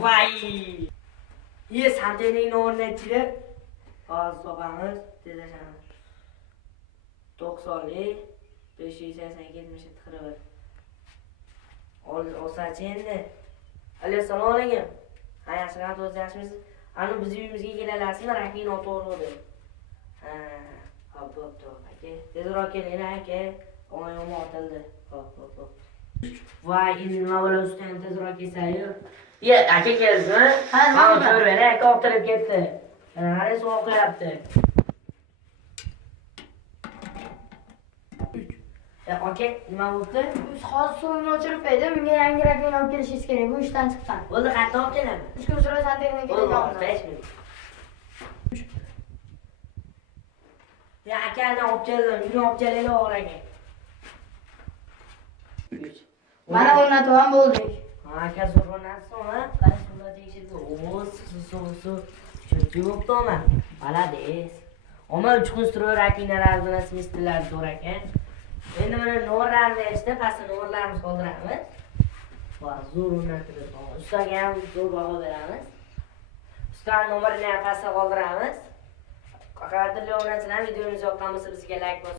Voy! Ye santening o'rnatchili. Hozir topamiz, tezlashamiz. 90lik 580 70 Olsachi endi. Assalomu alaykum. Ha, yaxshiroq o'zlashmisiz? Ani biz uyimizga kelalasizmi? Rakning noto'g'ri. Ha, hop, aka. Tezroq keling, aka. Oyim otildi. Hop. Voy, endi nima bo'ladi, ustidan tezroq kelsa-yu. Ye, aka keldimi? Ha, nima bo'ldi? Ko'rmang, aka o'tirib ketdi. Ana sovuq qilyapti. Aka, nima bo'ldi? Biz hozir suvni o'chirib edi, menga yangi rakvin olib kelishingiz kerak. Bu ishdan chiqqan. Bo'ldi, qayerdan olib kelamiz? 3 kun sura santexnika kelgan. 5 minut. Ya akadan olib keldim, yuni olib kelaylik o'g'raga. Mana o'rnatib ham bo'ldik. Aka zo'r o'rnatsin, ha? Qaysi suvda tekshirdi? Suv. Chunki bo'ptimi? Malades. Oma 3 kun sura rakvinalar bilan smistillar zo'r ekan. Endi mana no'rlarni berishdi, pastga no'rlarni soldiramiz. Va zo'r o'rnatildi. Ustaga ham zo'r baho beramiz. Ustaning nomerini ham pastga qoldiramiz. Qadrli obunachilar, videomiz yoqqan bo'lsa bizga like bosing.